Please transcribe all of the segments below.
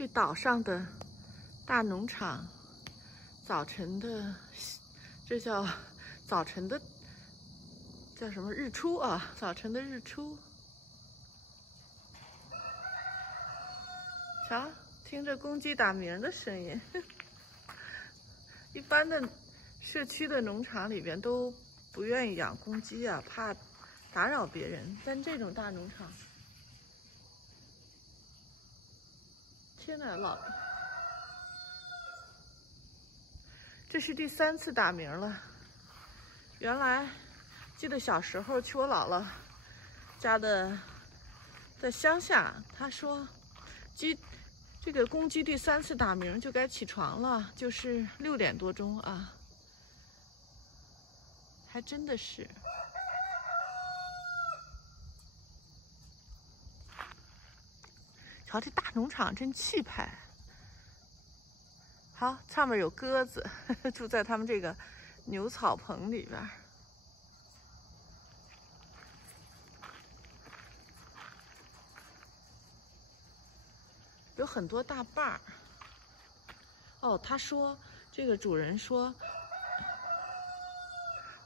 这岛上的大农场，早晨的，这叫早晨的，叫什么日出啊？早晨的日出。瞧，听着公鸡打鸣的声音。一般的社区的农场里边都不愿意养公鸡啊，怕打扰别人。但这种大农场，天哪，这是第3次打鸣了。原来记得小时候去我姥姥家在乡下，她说这个公鸡第3次打鸣就该起床了，就是6点多钟啊，还真的是。瞧这大农场真气派。好，上面有鸽子，住在他们这个牛草棚里边。有很多大坝儿。哦，他说这个主人说，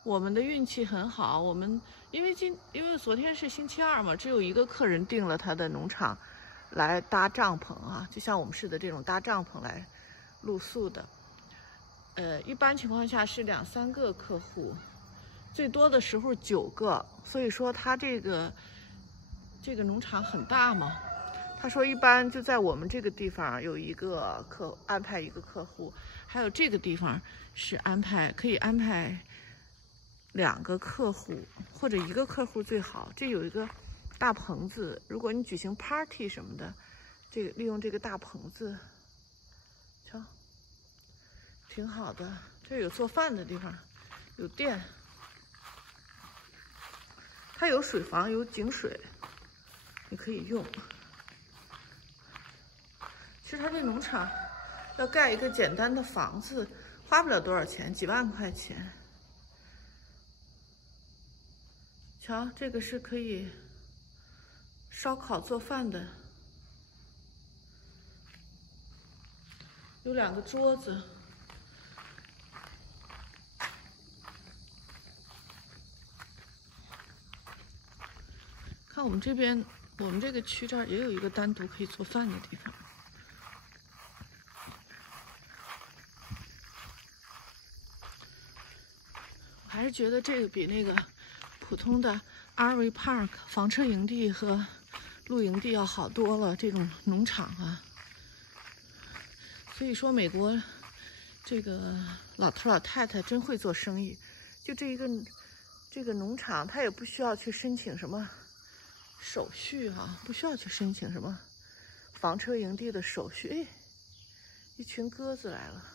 我们的运气很好，我们因为昨天是星期2嘛，只有1个客人订了他的农场来搭帐篷啊，就像我们似的这种搭帐篷来露宿的。一般情况下是2、3个客户，最多的时候9个，所以说他这个农场很大嘛。他说一般就在我们这个地方有安排一个客户，还有这个地方是可以安排2个客户或者1个客户最好。这有一个大棚子，如果你举行 party 什么的，利用这个大棚子，瞧，挺好的。这有做饭的地方，有电，它有水房，有井水，你可以用。其实他这农场要盖一个简单的房子，花不了多少钱，几万块钱。瞧，这个是可以烧烤做饭的，有2个桌子。看我们这边，我们这个区这儿也有一个单独可以做饭的地方。我还是觉得这个比那个普通的 RV Park 房车营地和露营地要好多了。这种农场啊，所以说美国这个老头老太太真会做生意。就这个农场，他也不需要去申请什么手续啊，不需要去申请什么房车营地的手续。哎，一群鸽子来了。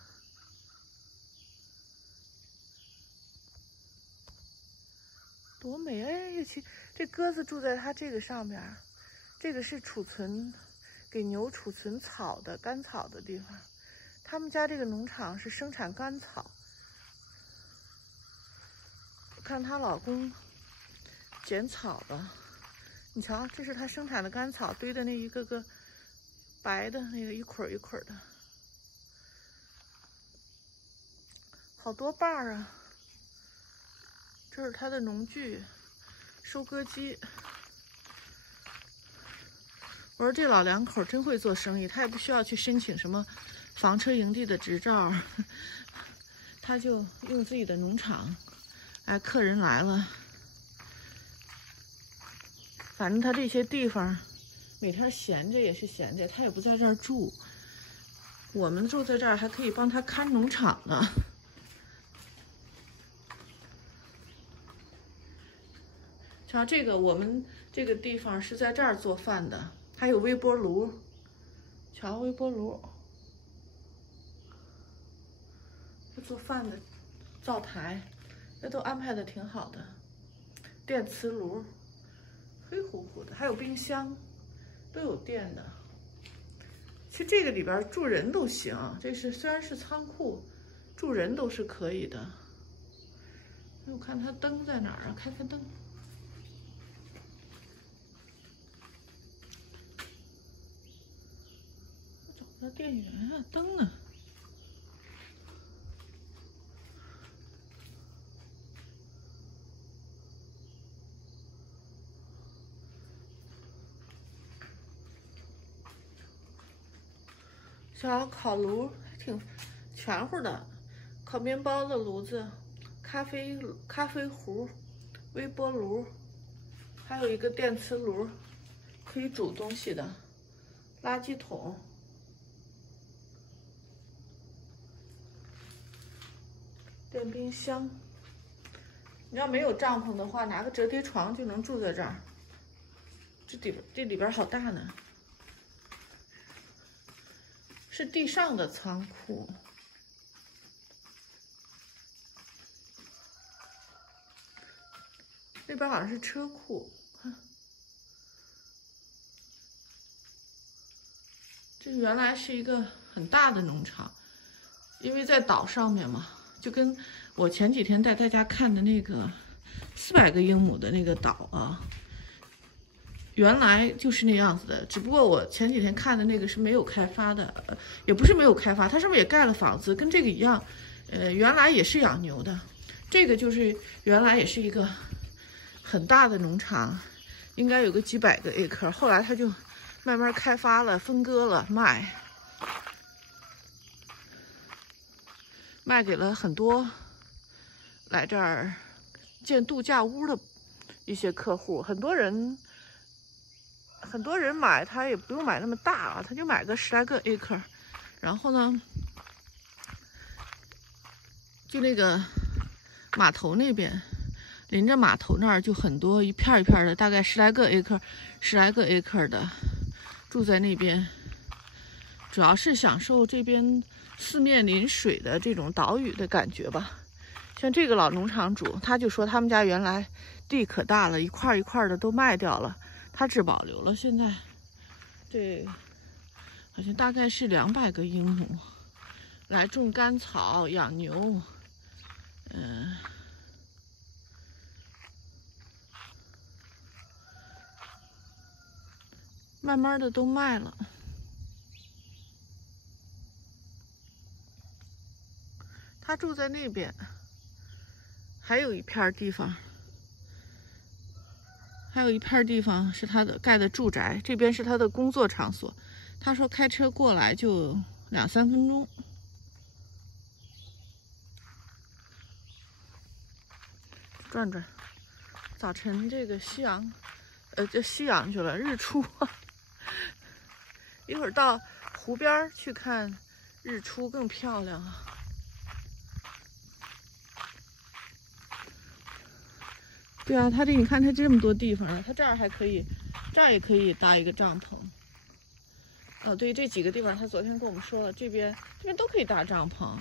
多美！哎，尤其这鸽子住在它这个上面，这个是给牛储存干草的地方。他们家这个农场是生产干草。我看她老公剪草了，你瞧，这是她生产的干草堆的那一个个白的那个一捆一捆的，好多瓣儿啊。这是他的农具，收割机。我说这老2口真会做生意，他也不需要去申请什么房车营地的执照，他就用自己的农场。哎，客人来了，反正他这些地方每天闲着也是闲着，他也不在这儿住。我们住在这儿还可以帮他看农场呢。瞧这个，我们这个地方是在这儿做饭的，还有微波炉。瞧微波炉，这做饭的灶台，这都安排的挺好的。电磁炉，黑乎乎的，还有冰箱，都有电的。其实这个里边住人都行，虽然是仓库，住人都是可以的。我看它灯在哪儿啊？开灯。那电源啊，灯呢？小烤炉挺全乎的，烤面包的炉子，咖啡壶，微波炉，还有一个电磁炉，可以煮东西的，垃圾桶，电冰箱。你要没有帐篷的话，拿个折叠床就能住在这儿。这里边好大呢。是地上的仓库，那边好像是车库。看，这原来是一个很大的农场，因为在岛上面嘛，就跟我前几天带大家看的那个400个英亩的那个岛啊。原来就是那样子的，只不过我前几天看的那个是没有开发的，也不是没有开发，它上面也盖了房子，跟这个一样，原来也是养牛的，这个就是原来也是一个很大的农场，应该有个几百个 acre， 后来它就慢慢开发了，分割了卖给了很多来这儿建度假屋的一些客户，很多人买，他也不用买那么大啊，他就买个10来个 acre， 然后呢，就那个码头那边，临着码头那儿就很多一片一片的，大概10来个 acre 的，住在那边，主要是享受这边四面临水的这种岛屿的感觉吧。像这个老农场主，他就说他们家原来地可大了，一块一块的都卖掉了。他只保留了现在，这好像大概是200个英亩，来种甘草、养牛，慢慢的都卖了。他住在那边，还有一片地方。还有一片地方是他的盖的住宅，这边是他的工作场所。他说开车过来就2、3分钟。转转，早晨这个夕阳，就夕阳去了，日出。一会儿到湖边去看日出更漂亮啊。对啊，他这你看，他这么多地方了，他这儿还可以，这儿也可以搭一个帐篷。哦，对，这几个地方他昨天跟我们说了，这边都可以搭帐篷。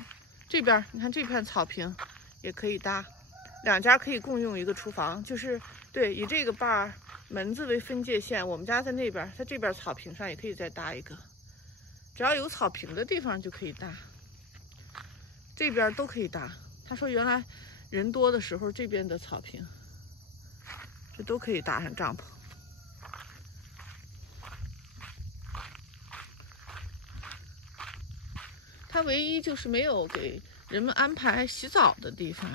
这边你看这片草坪也可以搭，2家可以共用一个厨房，就是对，以这个把门子为分界线，我们家在那边，它这边草坪上也可以再搭一个，只要有草坪的地方就可以搭，这边都可以搭。他说原来人多的时候，这边的草坪。这都可以搭上帐篷。它唯一就是没有给人们安排洗澡的地方。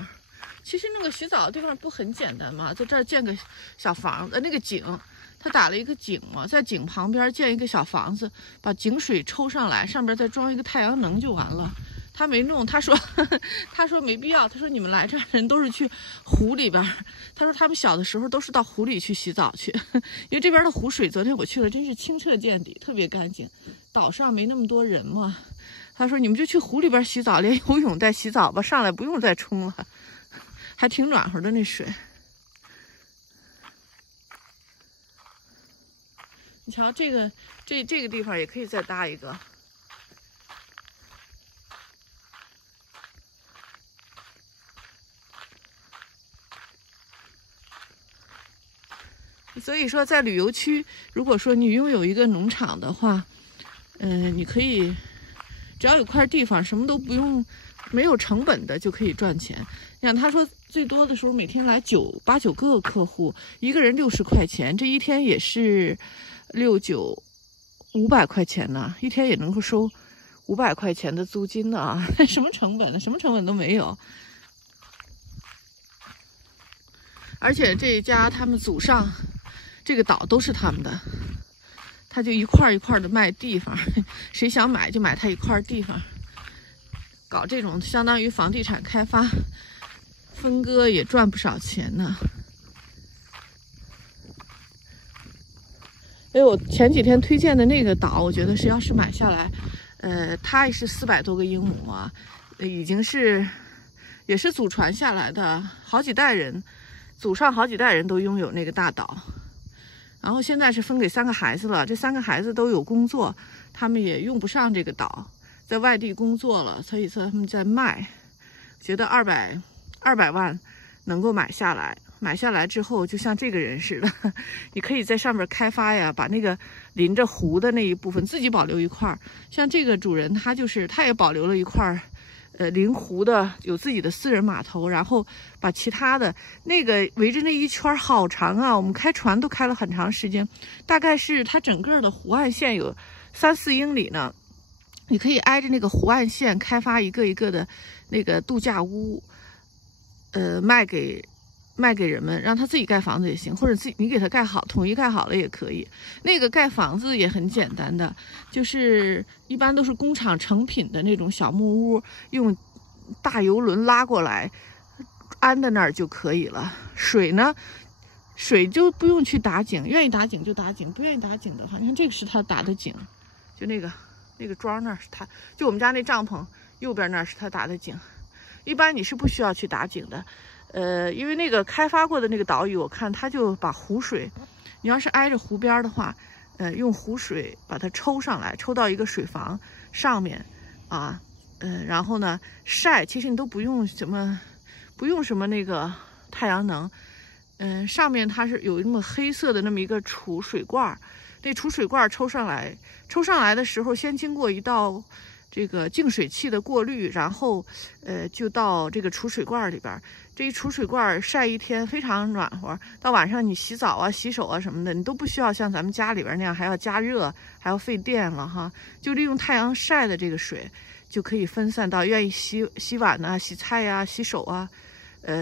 其实那个洗澡的地方不很简单吗？在这儿建个小房子，那个井，他打了一个井嘛，在井旁边建一个小房子，把井水抽上来，上边再装一个太阳能就完了。他没弄，他说没必要，他说你们来这儿人都是去湖里边，他说他们小的时候都是到湖里去洗澡去，因为这边的湖水昨天我去了，真是清澈见底，特别干净。岛上没那么多人嘛，他说你们就去湖里边洗澡，连游泳带洗澡吧，上来不用再冲了，还挺暖和的那水。你瞧这个地方也可以再搭一个。所以说，在旅游区，如果说你拥有一个农场的话，你可以只要有块地方，什么都不用，没有成本的就可以赚钱。你看他说最多的时候每天来8、9个客户，一个人60块钱，这一天也是6、9、500块钱呢，一天也能够收500块钱的租金呢啊，什么成本呢？什么成本都没有。而且这一家他们祖上这个岛都是他们的，他就一块一块的卖地方，谁想买就买他一块地方，搞这种相当于房地产开发，分割也赚不少钱呢。我前几天推荐的那个岛，我觉得是要是买下来，它也是400多个英亩啊，已经是也是祖传下来的，好几代人，祖上好几代人都拥有那个大岛。然后现在是分给3个孩子了，这3个孩子都有工作，他们也用不上这个岛，在外地工作了，所以说他们在卖，觉得200万能够买下来。买下来之后，就像这个人似的，你可以在上面开发呀，把那个临着湖的那一部分自己保留一块儿。像这个主人，他也保留了一块儿，临湖的有自己的私人码头，然后把其他的那个围着那一圈好长啊，我们开船都开了很长时间，大概是它整个的湖岸线有3、4英里呢。你可以挨着那个湖岸线开发一个一个的那个度假屋，卖给人们，让他自己盖房子也行，或者你给他盖好，统一盖好了也可以。那个盖房子也很简单的，就是一般都是工厂成品的那种小木屋，用大游轮拉过来，安在那儿就可以了。水就不用去打井，愿意打井就打井，不愿意打井的话，你看这个是他打的井，就那个桩那是他，就我们家那帐篷右边那是他打的井。一般你是不需要去打井的。因为那个开发过的那个岛屿，我看他就把湖水，你要是挨着湖边的话，用湖水把它抽上来，抽到一个水房上面，啊，然后呢晒，其实你都不用什么那个太阳能，上面它是有那么黑色的那么一个储水罐，那储水罐抽上来的时候，先经过一道这个净水器的过滤，然后就到这个储水罐里边。这一储水罐晒一天非常暖和，到晚上你洗澡啊、洗手啊什么的，你都不需要像咱们家里边那样还要加热，还要费电了哈。就利用太阳晒的这个水，就可以分散到愿意洗碗啊、洗菜呀、洗手啊、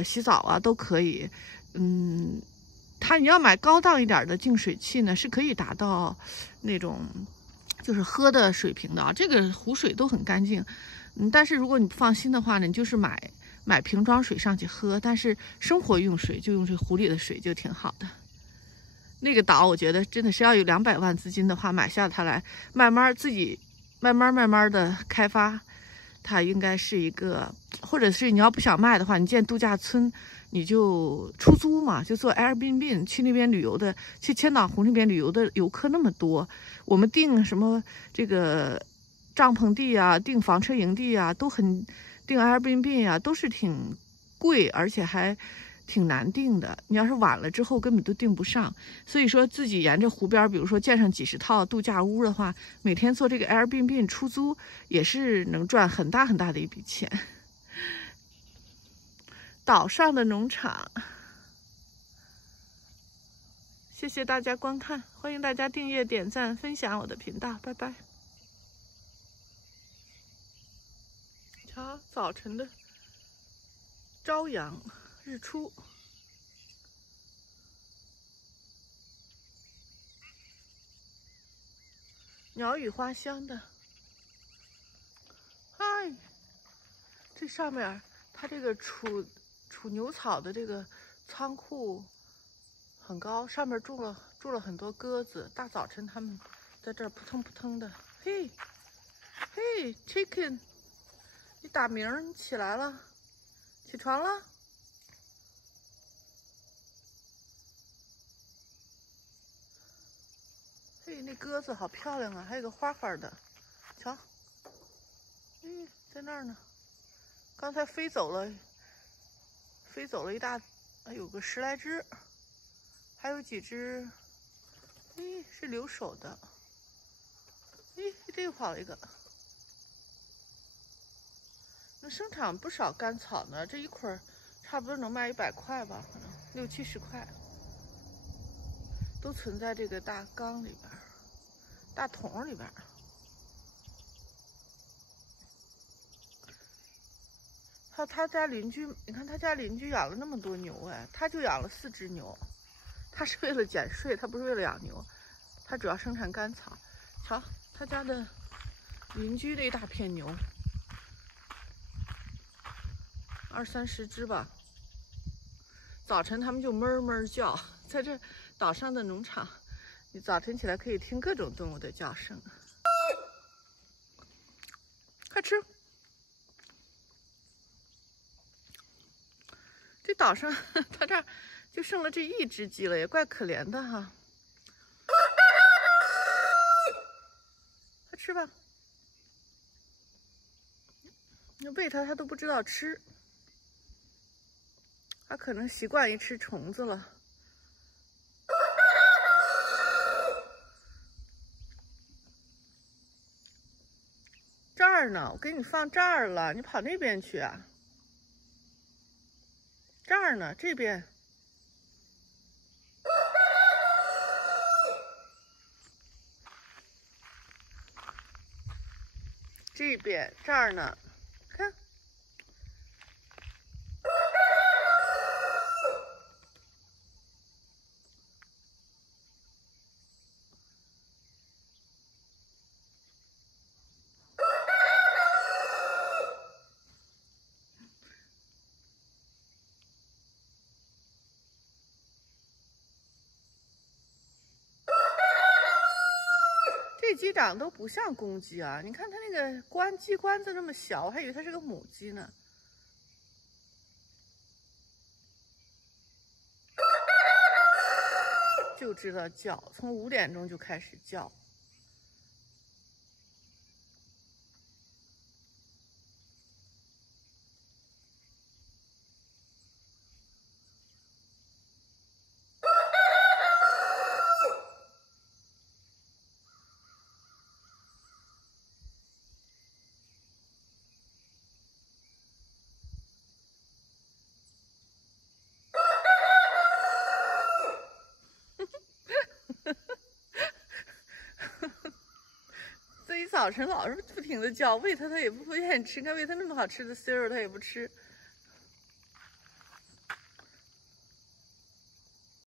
洗澡啊都可以。你要买高档一点的净水器呢，是可以达到那种就是喝的水平的啊。这个湖水都很干净，但是如果你不放心的话呢，你就是买瓶装水上去喝，但是生活用水就用这湖里的水就挺好的。那个岛我觉得真的是要有200万资金的话，买下它来，慢慢的开发，它应该是一个，或者是你要不想卖的话，你建度假村，你就出租嘛，就做 Airbnb， 去那边旅游的，去千岛湖那边旅游的游客那么多，我们订什么这个帐篷地啊，订房车营地啊，订 Airbnb 啊，都是挺贵，而且还挺难订的。你要是晚了之后，根本都订不上。所以说自己沿着湖边，比如说建上几10套度假屋的话，每天做这个 Airbnb 出租，也是能赚很大很大的一笔钱。岛上的农场，谢谢大家观看，欢迎大家订阅、点赞、分享我的频道，拜拜。瞧，早晨的朝阳日出，鸟语花香的。嗨，这上面它这个储牛草的这个仓库很高，上面住了很多鸽子。大早晨它们在这儿扑腾扑腾的。嘿 ，chicken， 你打鸣儿，你起来了，起床了。嘿，那鸽子好漂亮啊，还有个花花的，瞧，在那儿呢。刚才飞走了一大，有个10来只，还有几只，是留守的。这又跑了一个。那生产不少干草呢，这一捆儿差不多能卖100块吧，可能60、70块，都存在这个大缸里边、大桶里边。还有他家邻居，你看他家邻居养了那么多牛哎，他就养了4只牛。他是为了减税，他不是为了养牛，他主要生产干草。瞧，他家的邻居的一大片牛，20、30只吧。早晨他们就哞哞叫，在这岛上的农场，你早晨起来可以听各种动物的叫声。快吃！这岛上，他这儿就剩了这1只鸡了，也怪可怜的哈。快吃吧！你喂它，它都不知道吃，它可能习惯于吃虫子了。这儿呢，我给你放这儿了，你跑那边去啊？这儿呢，这边。这边这儿呢，看。这鸡长得都不像公鸡啊！你看它那个鸡冠子那么小，我还以为它是个母鸡呢。就知道叫，从5点钟就开始叫。所以早晨老是不停的叫，喂它它也不愿意吃，看喂它那么好吃的 cereal 它也不吃。